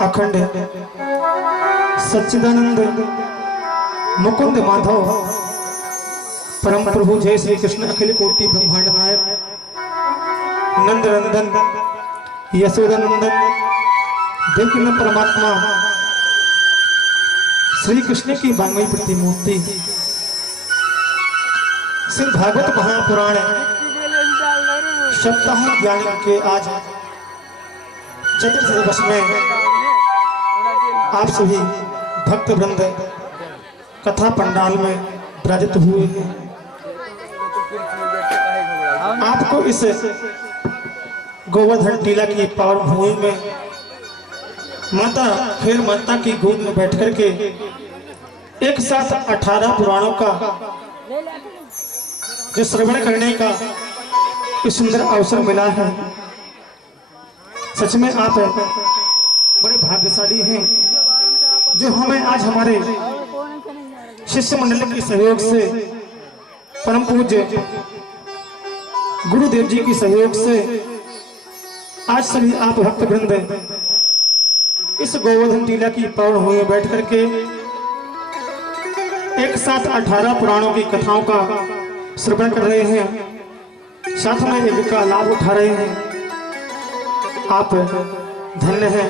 अखंड सच्चिदानंद मुकुंद माधव परम प्रभु जय श्री कृष्ण अखिल कोटि ब्रह्मांड नायक नंद नंदन यशोदानंदन देवकी में परमात्मा श्री कृष्ण की बांगवी प्रतिमूर्ति श्री भागवत महापुराण सप्ताह ज्ञान के आज चतुर्थ दिवस में आप सभी भक्त वृंद कथा पंडाल में विराजित हुए हैं। आपको इस गोवर्धन टीला की पावन भूमि में माता खेर माता की गोद में बैठ करके एक साथ 18 पुराणों का जो श्रवण करने का इस सुंदर अवसर मिला है। सच में आप बड़े भाग्यशाली हैं जो हमें आज हमारे शिष्य मंडल के सहयोग से परम पूज्य गुरुदेव जी की सहयोग से आज सभी आप भक्त वृंद इस गोवर्धन टीला की पावन भूमि में बैठ करके एक साथ 18 पुराणों की कथाओं का श्रवण कर रहे हैं, साथ में यज्ञ का लाभ उठा रहे हैं। आप धन्य हैं।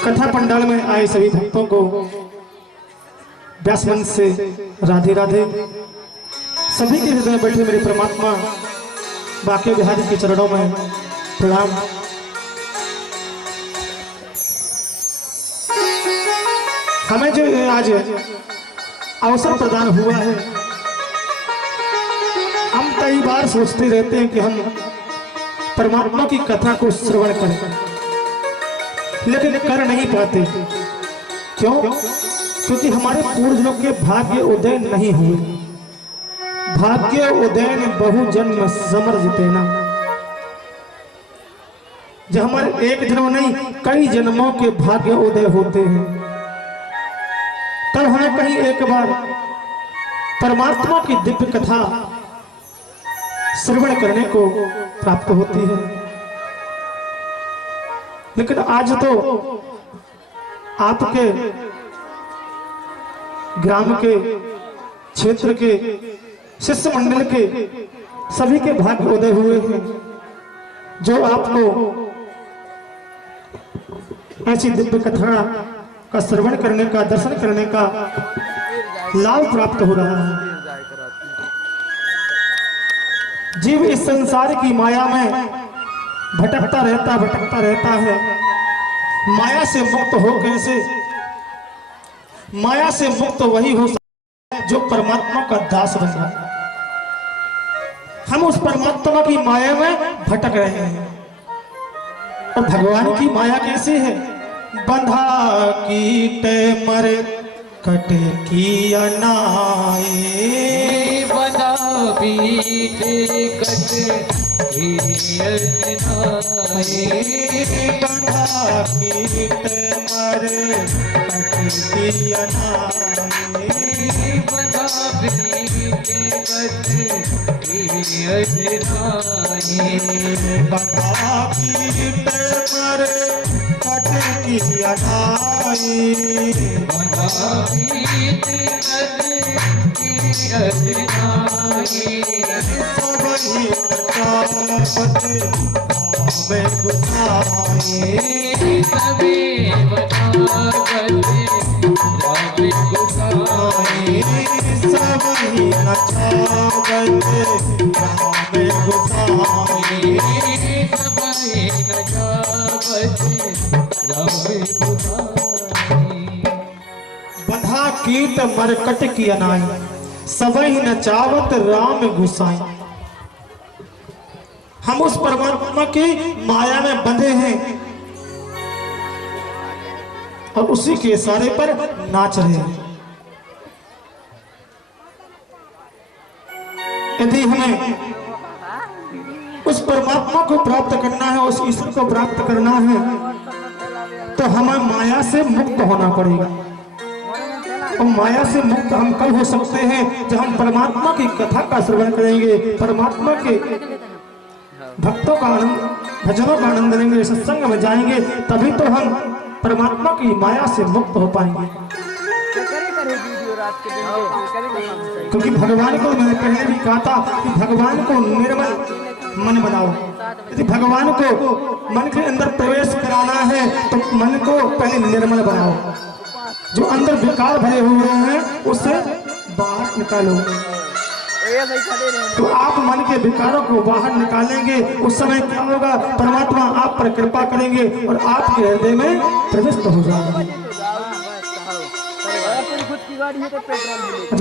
कथा पंडाल में आए सभी भक्तों को व्यास मंच से राधे राधे। सभी के हृदय में बैठे मेरे परमात्मा बाके बिहारी के चरणों में प्रणाम। हमें जो आज अवसर प्रदान हुआ है, हम कई बार सोचते रहते हैं कि हम परमात्मा की कथा को श्रवण करें, लेकिन कर नहीं पाते। क्यों? क्योंकि हमारे पूर्वजों के भाग्य उदय नहीं हुए। भाग्य उदय ने बहु जन्म समर जितेना। जब हमारे एक जन्म नहीं कई जन्मों के भाग्य उदय होते हैं, तब हमें कहीं एक बार परमात्मा की दिव्य कथा श्रवण करने को प्राप्त होती है। लेकिन आज तो आपके ग्राम के क्षेत्र के शिष्य मंडल के सभी के भाग्य उदय हुए हैं जो आपको ऐसी दिव्य कथा का श्रवण करने का, दर्शन करने का लाभ प्राप्त हो रहा है। जीव इस संसार की माया में भटकता रहता है। माया से मुक्त हो कैसे? माया से मुक्त वही हो सकता है जो परमात्मा का दास बन जाए। हम उस परमात्मा की माया में भटक रहे हैं। और भगवान की माया कैसी है? बंधा कीट मर कट की अनाए, बंधा पीट कट की अनाए, बंधा कीट मर कट की अनाए, बंधा पीट कट की अनाए, बंधा कीट मर कट की अनाए, बंधा पीट कट की अनाए, सबही नचावत में गुसाए, सभी बतावत राम गुसाए, सबही नचावत राम गुसाए, सभी नचावत राम गुसाए। बंधा कीट मरकट की अनाई, सबही नचावत राम गुसाई। हम उस परमात्मा की माया में बंधे हैं और उसी के इशारे पर नाच रहे हैं। यदि हमें उस परमात्मा को प्राप्त करना है, उस ईश्वर को प्राप्त करना है, तो हमें माया से मुक्त होना पड़ेगा। और माया से मुक्त हम कब हो सकते हैं? जब हम परमात्मा की कथा का श्रवण करेंगे, परमात्मा के भक्तों का आनंद, भजनों का आनंद लेंगे, सत्संग में जाएंगे, तभी तो हम परमात्मा की माया से मुक्त हो पाएंगे। क्योंकि भगवान को मैंने पहले भी कहा था कि भगवान को निर्मल मन बनाओ। यदि भगवान को मन के अंदर प्रवेश कराना है तो मन को पहले निर्मल बनाओ। जो अंदर विकार भरे हुए हैं उसे बाहर निकालो। तो आप मन के विकारों को बाहर निकालेंगे, उस समय क्या होगा, परमात्मा आप पर कृपा करेंगे और आपके हृदय में प्रविष्ट हो जाएंगे।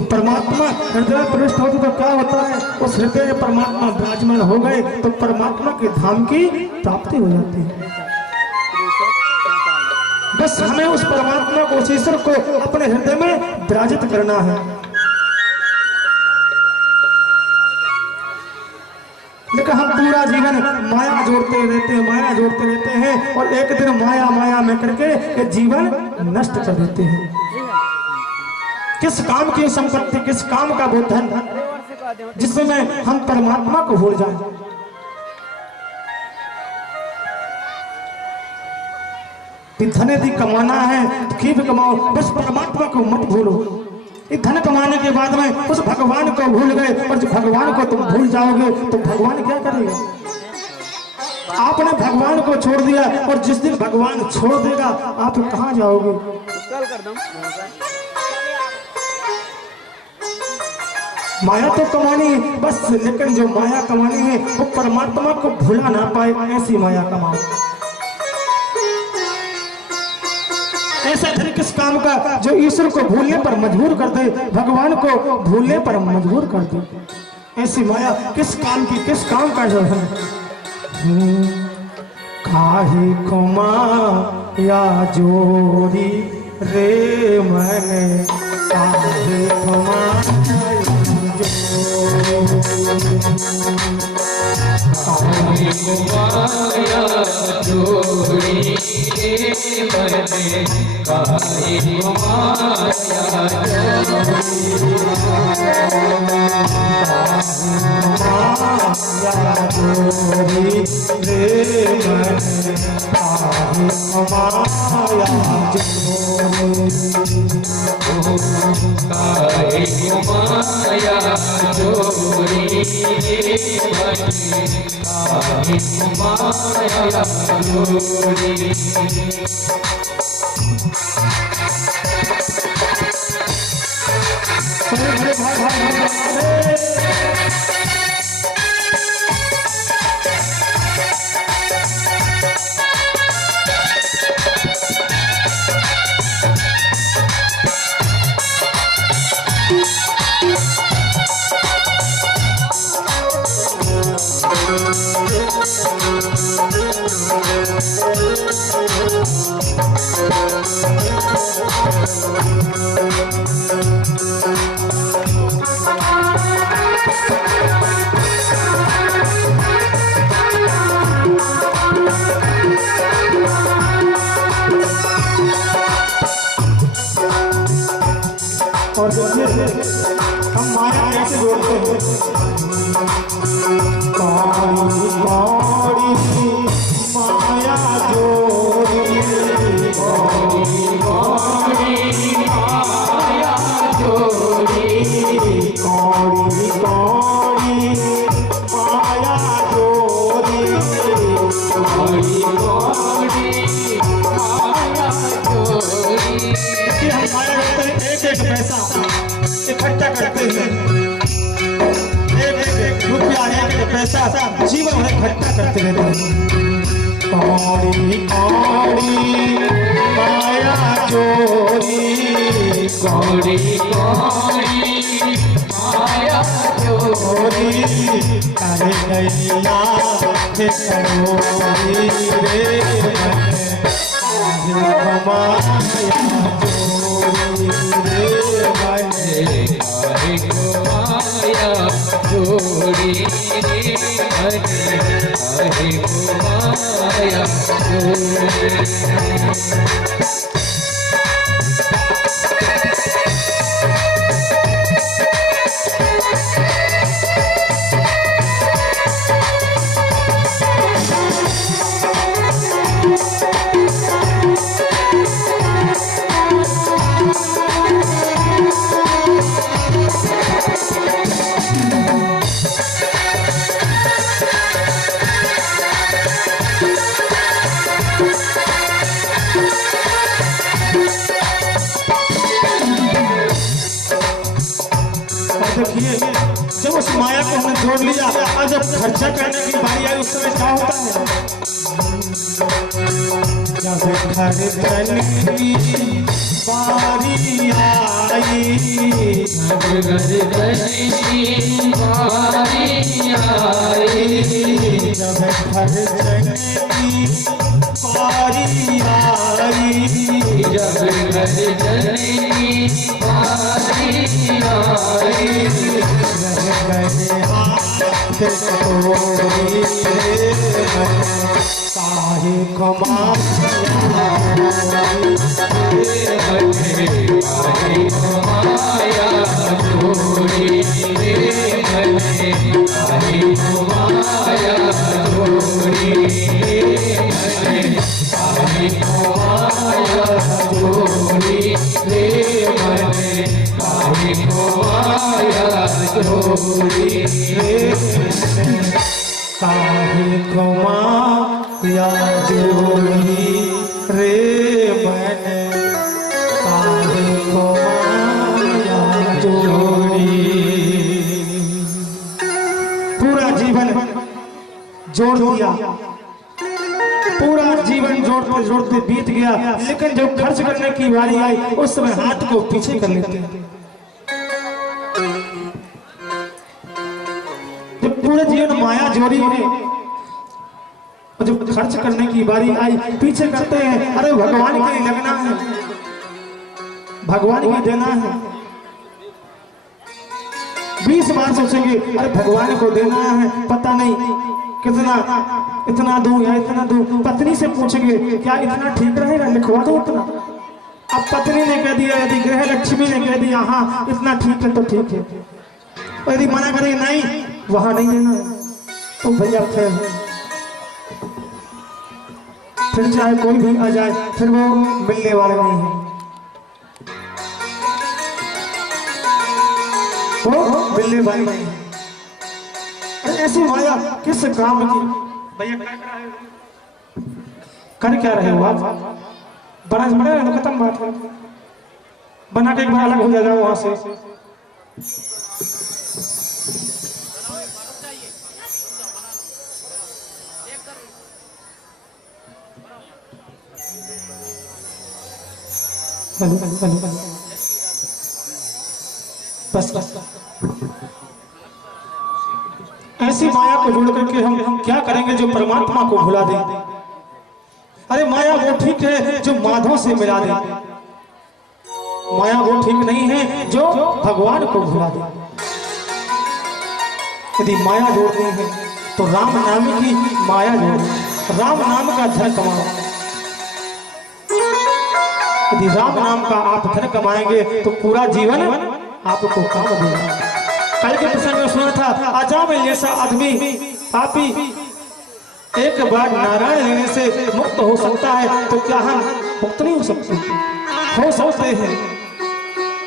परमात्मा हृदय में प्रविष्ट होते तो क्या होता है, उस हृदय में परमात्मा विराजमान हो गए तो परमात्मा के धाम की प्राप्ति हो जाती है। बस हमें उस परमात्मा को, उस ईश्वर को अपने हृदय में विराजित करना है। लेकिन हम पूरा जीवन माया जोड़ते रहते हैं, माया जोड़ते रहते हैं और एक दिन माया माया में करके ये जीवन नष्ट कर देते हैं। किस काम की संपत्ति, किस काम का वो धन जिसमें हम परमात्मा को भूल जाएं। धन यदि कमाना है तो खूब कमाओ, बस परमात्मा को मत भूलो। धन कमाने के बाद में उस भगवान को भूल गए और जब भगवान को तुम भूल जाओगे तो भगवान क्या करेगा? आपने भगवान को छोड़ दिया और जिस दिन भगवान छोड़ देगा आप कहाँ जाओगे? माया तो कमानी है बस, लेकिन जो माया कमानी है वो परमात्मा को भूला ना पाए, ऐसी माया कमाओ। ऐसा धन किस काम का जो ईश्वर को भूलने पर मजबूर कर दे, भगवान को भूलने पर मजबूर कर दे। ऐसी माया किस काम की, किस काम का जो है। काहे कुमा या जोरी रे मन, काहे कुमा माया जोड़ी बने, काहे माया जोड़ी रे मन, काहे माया जोड़ी और हम माया कैसे जोड़ते हैं? कौड़ी कौड़ी माया जोड़ी, कौड़ी कौड़ी माया जोड़ी, कौड़ी कौड़ी माया जोड़ी, कौड़ी कौड़ी माया जोड़ी। हम माया एक पैसा इकट्ठा करते हैं, एक रुपया, एक पैसा जीवन भर इकट्ठा करते रहते हैं। कौड़ी कौड़ी माया जोड़ी, कौड़ी कौड़ी माया जोड़ी, करे गैया के करोड़ी रे माया जोड़ी रे काहे माया जोड़ी बने, काहे माया जोड़ी। और जब खर्चा करने की बारी आई उस समय क्या होता है? जब खर्चने की बारी आई, जब खर्चने की बारी आई, जब खर्चने की बारी आई, जब खर्चने की बारी आई, गए हाथ तोड़ी काहे कमाया माया जोड़ी रे मने, काहे माया जोड़ी रे मने, काहे माया जोड़ी रे मने, काहे माया जोड़ी रे मने, काहे कमाया जोड़ी रे मैंने, काहे कमाया जोड़ी। पूरा जीवन जोड़ दिया, पूरा जीवन जोड़ते जोड़ते बीत गया, लेकिन जब खर्च करने की बारी आई उस समय हाथ को पीछे कर लेते हैं। जब पूरे जीवन माया जोड़ी है और जब खर्च करने की बारी आई पीछे करते हैं। अरे भगवान के लिए लगना है, भगवान को देना है। 20 बार सोचेंगे अरे भगवान को देना है, पता नहीं कितना, इतना दूं या इतना दूं। पत्नी से पूछेंगे क्या इतना ठीक रहेगा, लिखवा दो इतना। अब पत्नी ने कह दिया, यदि गृह लक्ष्मी ने कह दिया हाँ इतना ठीक है तो ठीक है, और यदि मना करे नहीं वहां नहीं देना तो भैया फिर चाहे कोई भी आ जाए फिर वो मिलने वाले नहीं है, वो मिलने वाले नहीं है। ऐसी माया किस काम की? भैया कर क्या रहे हो आप? बना बड़े खत्म बात है, बना के एक बार अलग हो जाएगा वहां से। बस ऐसी माया को जोड़ करके हम क्या करेंगे जो परमात्मा को भुला दे? अरे माया वो ठीक है जो माधव से मिला दे, माया वो ठीक नहीं है जो भगवान को भुला दे। यदि माया जोड़नी है तो राम नाम की माया जोड़ो, राम नाम का धन कमाओ। यदि राम नाम का आप धन कमाएंगे तो पूरा जीवन आपको काम देगा। कल के प्रसंग में सुना था, अजामिल जैसा आदमी पापी एक बार नारायण लेने से मुक्त हो सकता है, तो क्या हम मुक्त नहीं हो सकते? हो सकते हैं,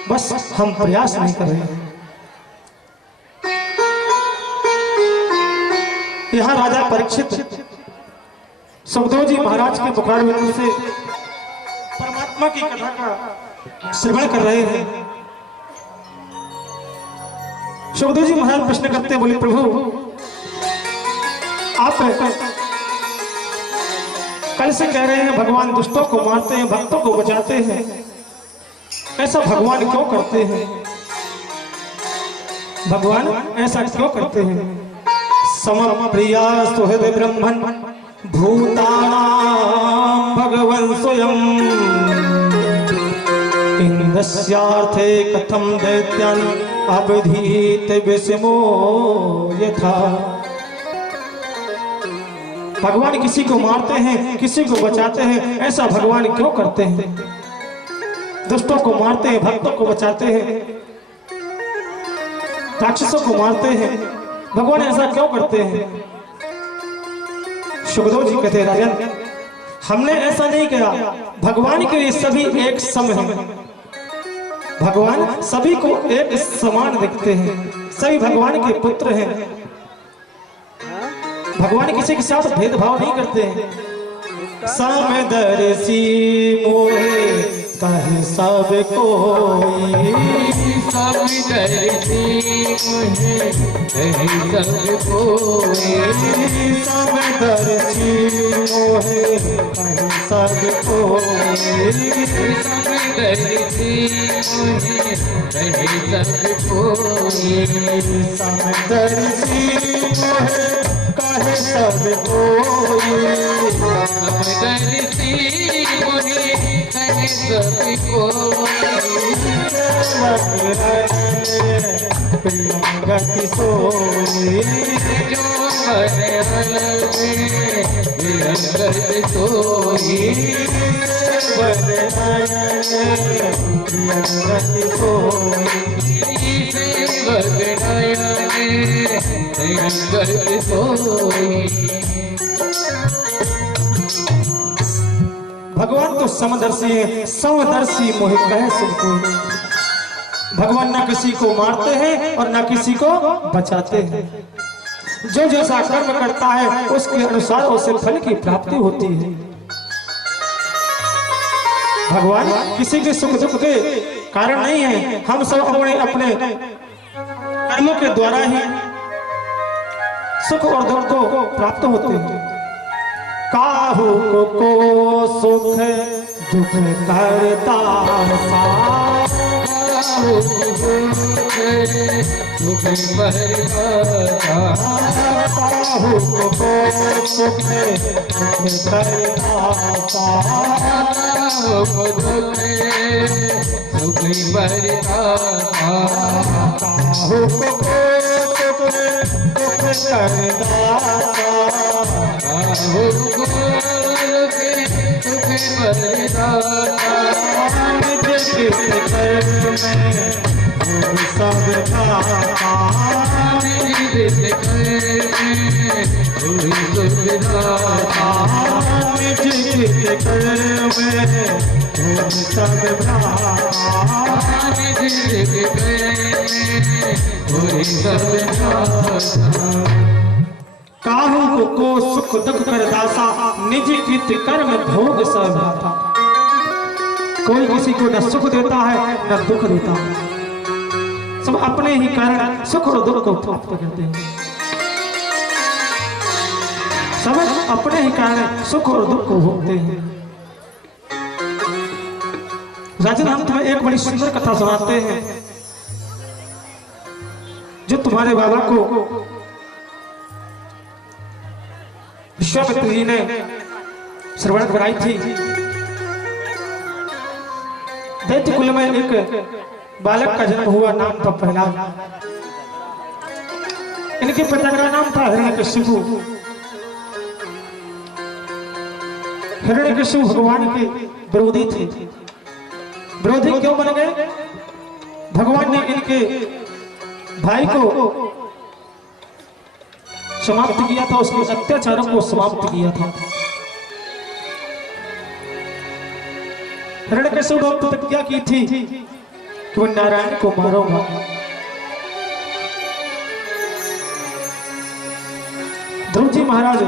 बस हम प्रयास नहीं कर रहे हैं। यहाँ राजा परीक्षित सुखदेव जी महाराज के पुकार में से परमात्मा की कथा का श्रवण कर रहे हैं। सुखदेव जी महाराज प्रश्न करते बोले, प्रभु आप कल से कह रहे हैं भगवान दुष्टों को मारते हैं, भक्तों को बचाते हैं, ऐसा भगवान क्यों करते हैं? भगवान ऐसा क्यों करते हैं? समप्रिया सुहृद ब्रह्मन् भूतानां भगवन् स्वयं इंद्रस्यार्थे कथम दैत्यान् अबधीत विषमो यथा। भगवान किसी को मारते हैं, किसी को बचाते हैं, ऐसा भगवान क्यों करते हैं? दुष्टों को मारते हैं, भक्तों को बचाते हैं, राक्षसों को मारते हैं, भगवान ऐसा क्यों करते हैं? सुखदेव जी कहते हैं, राजन हमने ऐसा नहीं किया, भगवान के लिए सभी एक सम हैं, भगवान सभी को एक समान दिखते हैं, सभी भगवान के पुत्र हैं, भगवान किसी के साथ भेदभाव नहीं करते हैं। समदर्शी मोहे कहे सब कोई, समदर्शी मोहे कहे सब कोई समदर्शी मोहे कहे सब कोई समदर्शी मोहे कहे सब कोई समदर्शी मोहे कहे सब कोई समदर्शी मोहे कहे सब कोई प्रियंगति सोई जो मने अलगे प्रियंगति सोई प्रियंगति सोई प्रियंगति सोई। भगवान तो समदर्शी है, समदर्शी मोहि कहे सब कोई। भगवान ना किसी को मारते हैं और ना किसी को बचाते हैं। जो जैसा कर्म करता है उसके अनुसार उसे फल की प्राप्ति होती है। भगवान किसी के सुख दुख के कारण नहीं है। हम सब अपने अपने कर्मों के द्वारा ही सुख और दुख को प्राप्त होते हैं। काहू को सुख दुख करता सुख बरता काहू को सुख दुख करता सुख बरता काहू को सुख दुख करता सब खाता काहू को सुख दुख कर दासा निज कृत कर्म भोग सब भाता। कोई किसी को न सुख देता है न दुख देता है। सब अपने ही कारण सुख और दुख को प्राप्त करते हैं। सब अपने ही कारण सुख और दुख को भोगते हैं। राजन, हम तुम्हें एक बड़ी सुंदर कथा सुनाते हैं जो तुम्हारे बाबा को विश्वामित्र जी ने श्रवण कराई थी। दैत्य कुल में एक बालक का जन्म हुआ, नाम था प्रहलाद। इनके पिता का नाम था हिरण्यकशिपु। हिरण्यकशिपु भगवान के विरोधी थे। विरोधी क्यों बन गए? भगवान ने इनके भाई को समाप्त किया था, उसके अत्याचारों को समाप्त किया था। हिरण्यकशिपु ने प्रतिज्ञा की थी कि वो नारायण को मारूंगा। ध्रुव जी महाराज,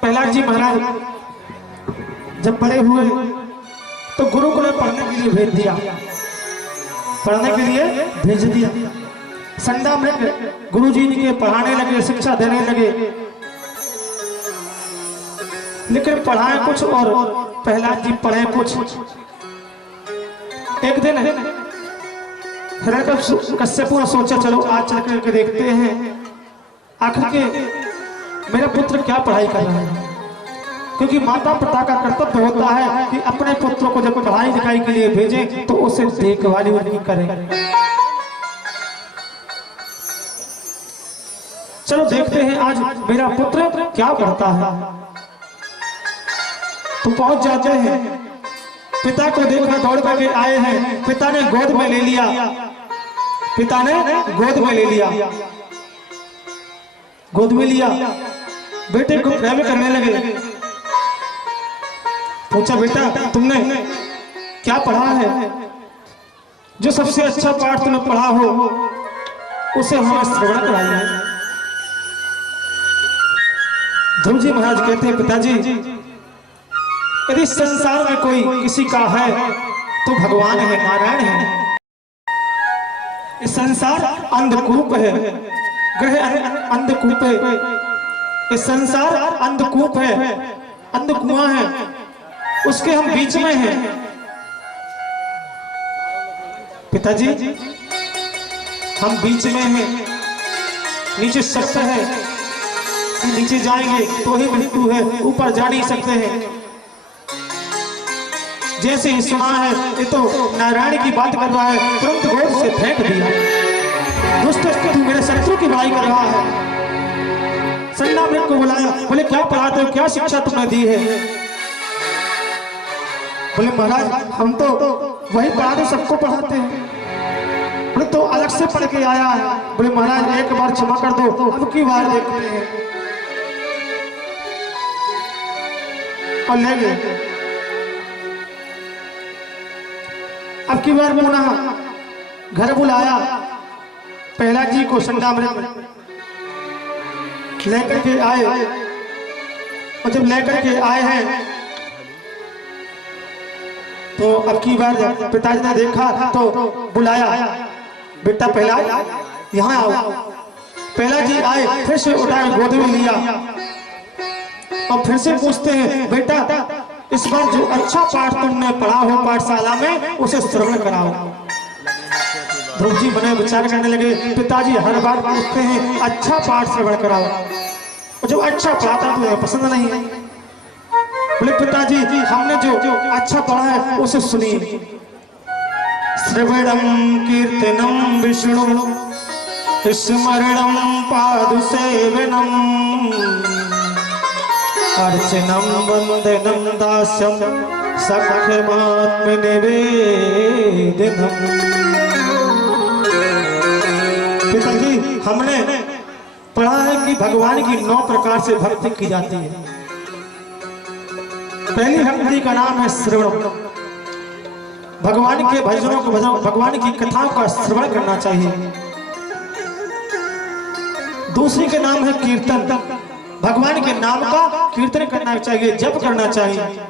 प्रहलाद जी महाराज जब बड़े हुए तो गुरुकुल में पढ़ने के लिए भेज दिया, पढ़ने के लिए भेज दिया। संडा में गुरु जी के पढ़ाने लगे, शिक्षा देने लगे, लेकिन पढ़ाए कुछ और प्रहलाद जी पढ़े कुछ। एक दिन हिरण्यकश्यप ने सोचा चलो आज चल करके देखते हैं आखिर के मेरा पुत्र क्या पढ़ाई कर रहा है। क्योंकि माता पिता का कर्तव्य होता है कि अपने पुत्र को जब पढ़ाई लिखाई के लिए भेजें तो उसे देखभाल उनकी करें। चलो देखते हैं आज मेरा पुत्र क्या पढ़ता है। तो पहुंच जाते हैं, पिता को देखकर दौड़ करके आए हैं। पिता ने गोद में ले लिया, पिता ने गोद में ले लिया, गोद में लिया, बेटे को प्रेम करने लगे। पूछा बेटा तुमने क्या पढ़ा है? जो सबसे अच्छा पाठ तुमने पढ़ा हो उसे हमें श्रवण कराइए। ध्रुव जी महाराज कहते हैं पिताजी, यदि संसार में कोई किसी का है तो भगवान है, नारायण है। इस संसार अंधकूप है, ग्रह अंधकूप है, इस संसार अंधकूप है, अंधकुआं है, उसके हम बीच में हैं। पिताजी हम बीच में हैं, नीचे सत्य है, नीचे जाएंगे तो ही मृत्यु है, ऊपर जा नहीं सकते हैं। जैसे ही सुना है ये तो नारायण की बात कर रहा है, तुरंत गोद से फेंक दिया। दुष्ट तू मेरे शत्रु की बड़ाई कर रहा है। संडामृत को बुलाया, बोले क्या पढ़ाते हो, क्या शिक्षा तुमने दी है? बोले महाराज हम तो वही पढ़ाते सबको पढ़ाते हैं। बोले तो अलग से पढ़ के आया है। बोले महाराज एक बार क्षमा कर दो, अब की बार देखते हैं। और ले गए। अब की बार पुनः घर बुलाया, प्रहलाद जी को संडामृत लेकर के आए। और जब लेकर के आए हैं तो अब की बार पिताजी ने देखा तो बुलाया, बेटा प्रहलाद यहाँ आओ। प्रहलाद जी आए, फिर से उठाए गोद में लिया और फिर से पूछते हैं, बेटा इस बार जो अच्छा पाठ तुमने पढ़ा हो पाठशाला में उसे श्रवण कराओ। ध्रुव जी बने विचार करने लगे, पिताजी हर बार पूछते हैं अच्छा पाठ श्रवण कराओ, और जो अच्छा पढ़ाता है तुम्हें पसंद नहीं है। बोले पिताजी हमने जो अच्छा पढ़ा है उसे सुनिए। श्रवणम कीर्तनम विष्णु स्मरणम पादु सेवनम अर्चनम वंदनम दास्यम सख्यमात्म निवेदनम। पिताजी हमने पढ़ा है कि भगवान की 9 प्रकार से भक्ति की जाती है। पहली भक्ति का नाम है श्रवण, भगवान के भजनों को भगवान की कथाओं का श्रवण करना चाहिए। दूसरी का नाम है कीर्तन, भगवान के नाम का कीर्तन करना चाहिए, जप करना चाहिए।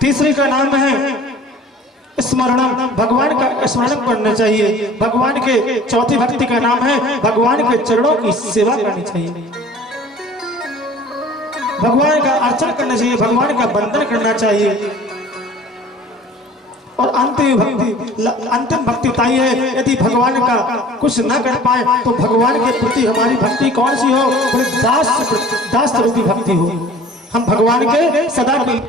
तीसरी का नाम है स्मरणम, भगवान का स्मरण करना चाहिए। भगवान के चौथी भक्ति का नाम है भगवान के चरणों की सेवा करनी चाहिए, भगवान का अर्चन करना चाहिए, भगवान का वंदन करना चाहिए। और अंतिम भक्ति ताई है, यदि भगवान का कुछ न कर पाए तो भगवान के प्रति हमारी भक्ति कौन सी हो? दास रूपी भक्ति हो। हम भगवान के सदा की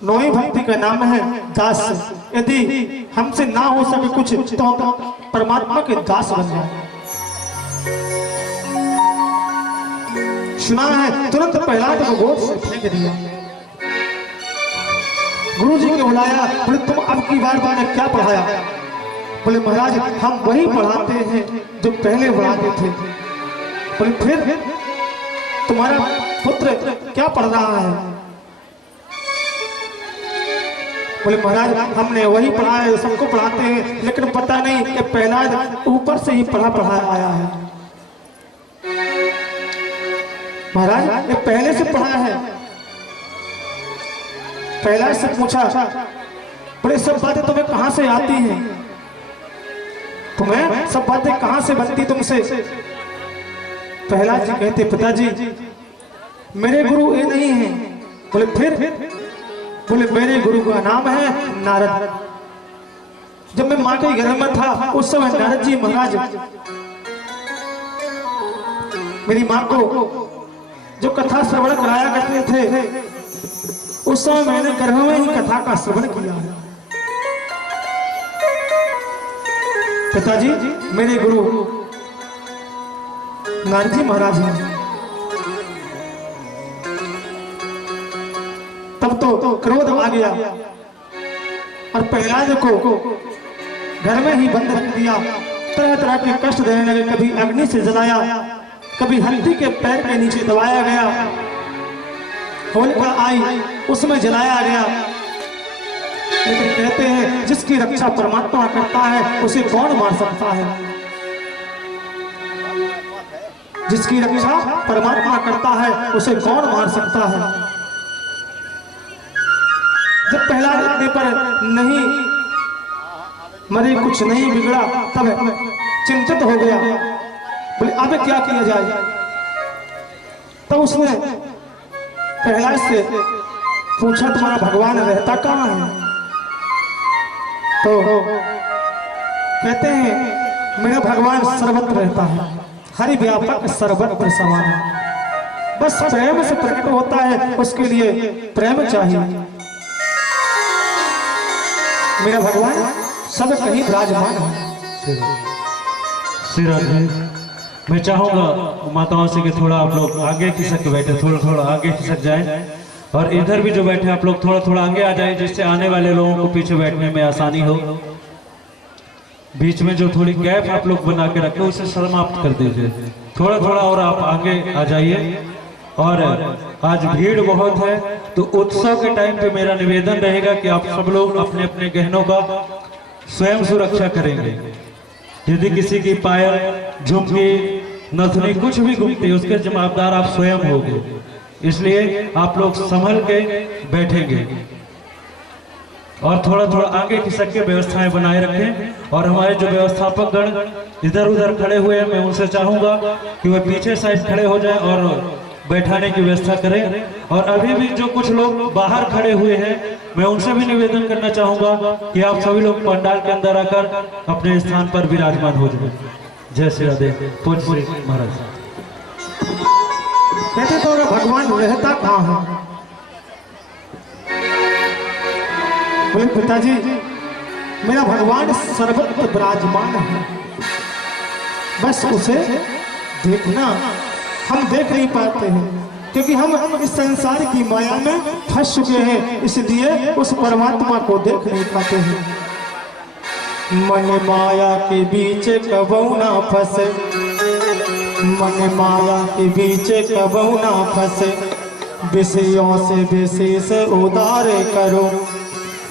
नौवीं भक्ति का नाम है दास। यदि हमसे ना हो सके कुछ तो हम परमात्मा के दास बन जाए। सुना है तुरंत प्रहलाद को गोद से फेंक दिया। गुरु जी ने बुलाया, बोले तुम अब की बार क्या पढ़ाया? बोले महाराज हम वही पढ़ाते हैं जो पहले पढ़ाते थे। बोले फिर तुम्हारा पुत्र क्या पढ़ रहा है? बोले महाराज हमने वही पढ़ा है, सबको पढ़ाते हैं, लेकिन पता नहीं कि प्रहलाद ऊपर से ही पढ़ा आया है। महाराज ये पहले से पढ़ा है। प्रहलाद से पूछा, बोले सब बातें तुम्हें कहां से आती हैं? तुम्हें सब बातें कहां से बनती तुमसे? प्रहलाद जी कहते, पिताजी मेरे गुरु ये नहीं है। बोले फिर? बोले मेरे गुरु का नाम है नारद। जब मैं माँ के घर में था उस समय नारद जी महाराज मेरी माँ को जो कथा श्रवण कराया करते थे, उस समय मैंने गर्भ में ही कथा का श्रवण किया है। पिताजी मेरे गुरु नारद जी महाराज हैं। तब तो क्रोध आ गया और प्रहलाद को घर में ही बंद रख दिया। तरह तरह के कष्ट देने लगे, कभी अग्नि से जलाया, कभी हल्दी के पैर के नीचे दबाया गया, होलिका आई उसमें जलाया गया। लेकिन कहते हैं जिसकी रक्षा परमात्मा करता है उसे कौन मार सकता है। जिसकी रक्षा परमात्मा करता है उसे कौन मार सकता है। जब पहला इतने पर नहीं मरे कुछ नहीं बिगड़ा तब चिंतित हो गया, बोले अब क्या किया जाए। तब उसने प्रहलाद से पूछा तुम्हारा भगवान रहता कहाँ है। तो कहते हैं मेरा भगवान सर्वत्र रहता है, हरि व्यापक सर्वत्र समान, बस प्रेम से प्रकट होता है, उसके लिए प्रेम चाहिए। मेरा भगवान सब कहीं विराजमान है। श्री राधे, मैं चाहूंगा माताओं से कि थोड़ा आप लोग आगे खिसक के बैठे, थोड़ा थोड़ा आगे खिसक जाएं और इधर भी जो बैठे आप लोग थोड़ा थोड़ा आगे आ जाएं, जिससे आने वाले लोगों को पीछे बैठने में आसानी हो। बीच में जो थोड़ी गैप आप लोग बना के रखे उसे समाप्त कर दीजिए। थोड़ा थोड़ा और आप आगे आ जाइए। और आज भीड़ बहुत है तो उत्सव के टाइम पे मेरा निवेदन रहेगा कि आप सब लोग अपने अपने गहनों का स्वयं सुरक्षा करेंगे। यदि किसी की पायल, झुमकी, नथनी कुछ भी गुमती है उसके जिम्मेदार आप स्वयं होंगे, इसलिए आप लोग संभल के बैठेंगे और थोड़ा थोड़ा आगे खिसक के व्यवस्थाएं बनाए रखें। और हमारे जो व्यवस्थापक गण इधर उधर खड़े हुए हैं, मैं उनसे चाहूंगा कि वे पीछे साइड खड़े हो जाएं और बैठाने की व्यवस्था करें। और अभी भी जो कुछ लोग बाहर खड़े हुए हैं, मैं उनसे भी निवेदन करना चाहूंगा कि आप सभी लोग पंडाल के अंदर आकर अपने स्थान पर विराजमान हो जाए। जय श्री राधे। पूज्य श्री महाराज कहते तो भगवान रहता कहाँ है। बोले पिताजी मेरा भगवान सर्वत्र विराजमान है, बस उसे देखना हम देख नहीं पाते हैं, क्योंकि हम इस संसार की माया में फंस चुके हैं, इसलिए उस परमात्मा को देख नहीं पाते हैं। मन माया के बीच कबहू ना फंसे, मन माया के बीच कबहू ना फंसे, विषयों से विशेष उदार करो,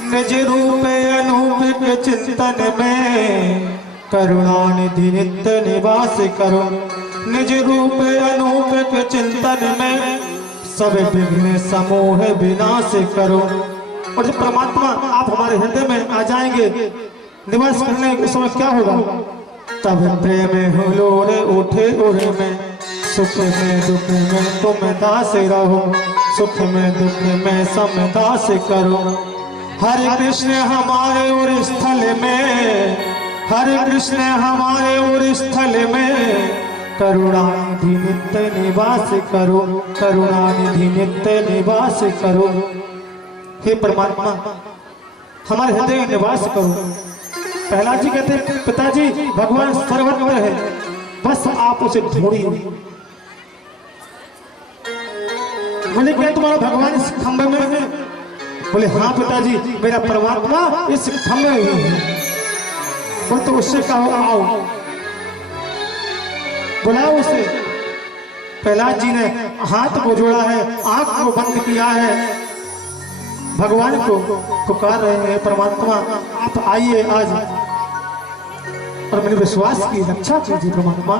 निज रूप अनूप के चिंतन में करुणानिधि नित्य निवास करो, निज रूप अनूप के चिंतन में सब विघ्न समूह विनाश करो। और जब परमात्मा आप हमारे हृदय में आ जाएंगे निवास करने के समय क्या होगा, तब प्रेम हुलोर उठे उरे में, सुख में दुख में तुम दास रहो, सुख में दुख में सम दास करो। हरे कृष्ण हमारे और स्थल में, हरे कृष्ण हमारे और स्थल में, करुणानिधि नित्य निवास करो, करुणानिधि नित्य निवास करो। हे परमात्मा हमारे हृदय में निवास करो। प्रहलाद जी कहते हैं पिताजी भगवान सर्वत्र है, बस आप उसे ढूंढिए। बोले क्या तुम्हारा भगवान इस खंभे में है। बोले हाँ पिताजी मेरा परमात्मा इस खंभे में है। बोले तो उससे कहो आओ, बुलाओ उसे। प्रहलाद जी ने हाथ को जोड़ा है, आंख को बंद किया है, भगवान को पुकार रहे हैं परमात्मा आप आइए आज और मेरे विश्वास की रक्षा कीजिए परमात्मा।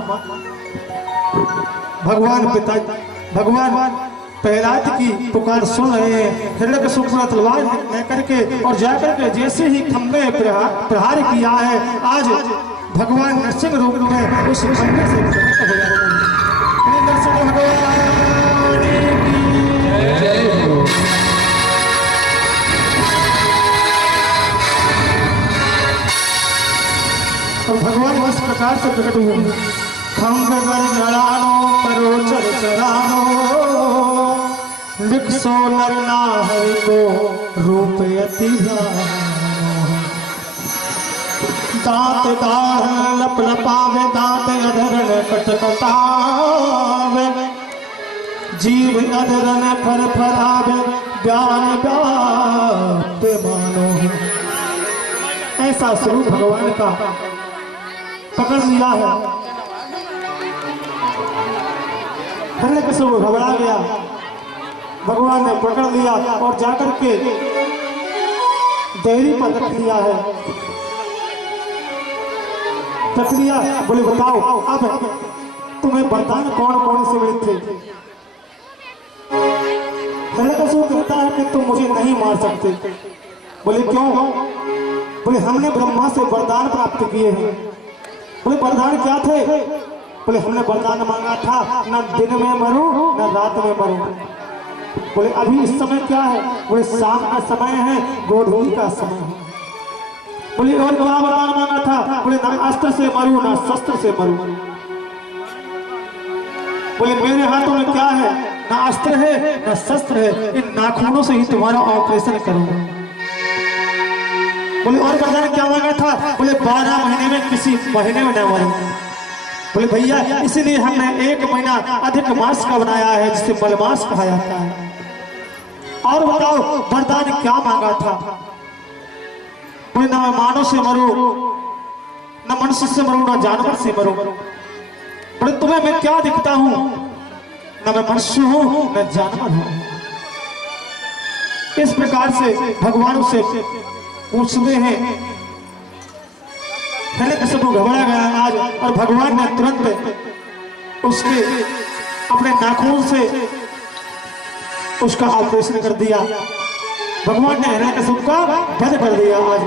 भगवान पिता भगवान प्रहलाद की पुकार सुन रहे हैं, हृदय के सुख तलवार लेकर के और जाकर के जैसे ही खंभे प्रहार किया है, आज भगवान नरसिंह रूप में उस खंभे से नरसिंह भगवान और भगवान इस प्रकार से प्रकट हुए। खंभ गड़ानो परोचर चरानो, लिखसो नरना है को रूप अति दांत दाहन लप लपावे, दांत अधरन कटकटावे, जीव अधरन फर फरावे, ज्ञान व्याप्त मानो। ऐसा स्वरूप भगवान का पकड़ लिया है। हृदय के सब घबरा गया, भगवान ने पकड़ लिया और जाकर के डेयरी पर रख लिया है। रख लिया, बोले बताओ अब तुम्हें वरदान कौन कौन से मिले थे? हिरण्यकशिपु कहता है कि तुम मुझे नहीं मार सकते। बोले क्यों? बोले हमने ब्रह्मा से वरदान प्राप्त किए हैं। बोले वरदान क्या थे? बोले हमने वरदान मांगा था न दिन में मरूं न रात में मरूं। बोले अभी इस समय क्या है? बोले शाम का समय है, गोधूली का समय है। बोले और क्या वरदान मांगा था? बोले न अस्त्र से मरूं न शस्त्र से मरूं। बोले मेरे हाथों में क्या है? न अस्त्र है न शस्त्र है, इन नाखूनों से ही तुम्हारा ऑपरेशन करूंगा। बोले और वरदान क्या मांगा था? बोले 12 महीने में किसी महीने में न मरूं। बोले भैया इसीलिए हमने 1 महीना अधिक मास का बनाया है जिसे मलमास कहा जाता है। और बताओ वरदान क्या मांगा था? बोले ना मैं मानव से मरूं न मनुष्य से मरूं न जानवर से मरूं। बोले तुम्हें मैं क्या दिखता हूं? न मैं मनुष्य हूं न जानवर हूं। इस प्रकार से भगवान से पूछते हैं। हिरण्यकशिपु घबरा गया आज, और भगवान ने तुरंत उसके अपने नाखून से उसका ऑपरेशन कर दिया। भगवान ने हिरण्यकशिपु का वध कर दिया आज,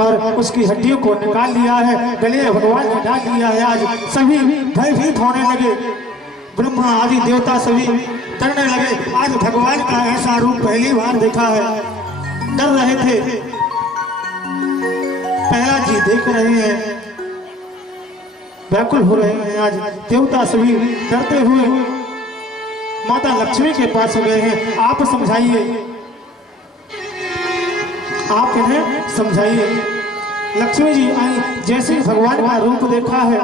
और उसकी हड्डियों को निकाल लिया है, गले भगवान ने डाल दिया है। आज सभी भयभीत होने लगे, ब्रह्मा आदि देवता सभी डरने लगे। आज भगवान का ऐसा रूप पहली बार देखा है। डर रहे थे, प्रहलाद जी देख रहे हैं, व्याकुल हो रहे हैं। आज देवता सभी डरते हुए माता लक्ष्मी के पास गए हैं। आप समझाइए, आप इन्हें समझाइए। लक्ष्मी जी आई, जैसे ही भगवान का रूप देखा है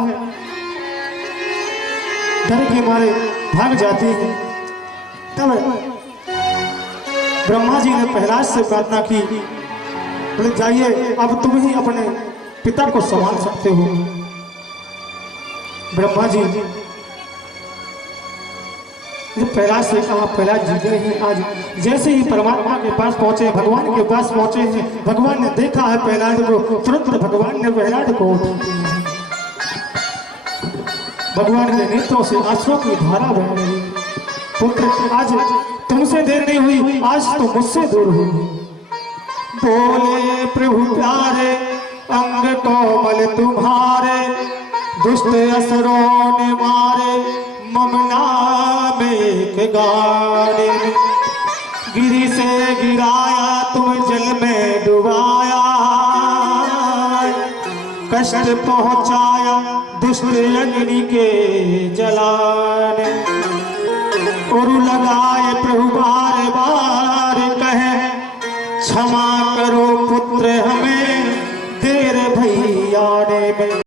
डर के मारे भाग जाती है। तब ब्रह्मा जी ने प्रहलाद से प्रार्थना की, बोले जाइए अब तुम ही अपने पिता को संभाल सकते हो। ब्रह्मा जी प्रहलाद से कहा, प्रहलाद जी गए हैं। आज जैसे ही परमात्मा के पास पहुंचे, भगवान के पास पहुंचे हैं, भगवान ने देखा है प्रहलाद को, तुरंत भगवान ने प्रहलाद को उठा लिया। भगवान के नेत्रों से आंसुओं की धारा बह रही। पुत्र आज तुमसे देर नहीं हुई, आज तो मुझसे दूर हुई। बोले प्रभु प्यारे अंग कोमल तुम्हारे, दुष्ट असुरों ने मारे ममना में एक गाने। गिरी से गिराया तुम जल में डुबाया, कष्ट पहुंचाया दुष्ट अग्नि के जलाने। और लगा